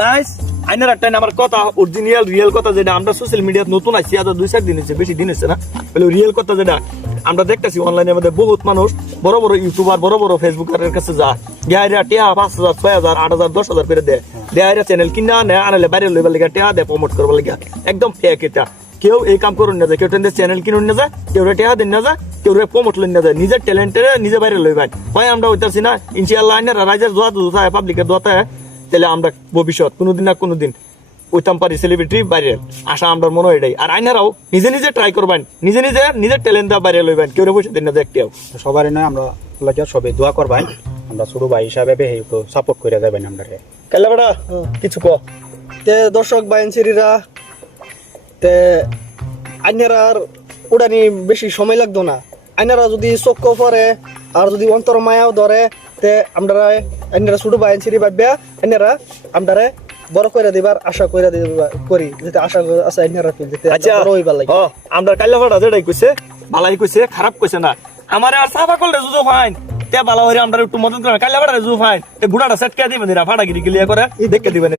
Guys আইনার একটা আমার কথা অরিজিনাল রিয়েল কথা যেটা আমরা সোশ্যাল মিডিয়াতে নতুন আইছি আজ 2-4 দিন হচ্ছে, বেশি দিন হচ্ছে না, বলে রিয়েল কথা যেটা আমরা দেখতেছি অনলাইনের মধ্যে বহুত মানুষ বড় বড় ইউটিউবার বড় বড় ফেসবুকারের কাছে যা গিয়া টিয়া 5,000 6,000 8,000 10,000 করে দেয় দেয় চ্যানেল কিনা নেয় আনলে বাইরে লইবার লেগে টিয়া দেয় প্রমোট করবার লেগে একদম ফেক এটা। কেউ এই কাম করুন না যায়, কেউ চ্যানেল কিনুন না যায়, কেউ টিয়া দিন না যায়, কেউ প্রমোট লইন না যায়, নিজের ট্যালেন্টের নিজে বাইরে লইবেন হয় আমরা হইতাছি না ইনশাআল্লাহ আইনার রাইজার দোয়া দোয়া পাবলিকের দোয়াতে তাহলে আমরা ভবিষ্যৎ কোনোদিন না কোনোদিন ওইতাম পারি সেলিব্রিটি বাইরে আশা আমরা মনে হয় এটাই। আর আইনারাও নিজে নিজে ট্রাই করবেন, নিজে নিজে নিজের ট্যালেন্ট দা বাইরে লইবেন, কেউ পয়সা দিন না একটিও। সবারই নয় আমরা সবে দোয়া করবাই, আমরা ছোট ভাই হিসাবে সাপোর্ট করে দেবেন আমরা। কাল্লা বেটা কিছু ক তে দর্শক বাইনসিরিরা তে আইনারার উড়ানি বেশি সময় লাগতো না। আইনারা যদি চক্ক পরে আর যদি অন্তর মায়াও ধরে তে আমরা আইনারা ছোট বাইনসিরি ভাববে আইনারা আমরা বড় করে দিবার আশা করে দিবা করি, যেতে আশা আছে আইনারা যেতে আচ্ছা বড় হইবার লাগে। আমরা কাল্লা বেটা যেটাই কইছে ভালাই কইছে, খারাপ কইছে না। আমার আর সাফা করলে যুজো ফাইন তে ভালো হইরে আমরা একটু মদত করে কাল্লা বেটা যুজো ফাইন তে বুড়াটা সেট কে দিবেন, এরা ফাটাগিরি ক্লিয়ার করে দেখে দিবেন।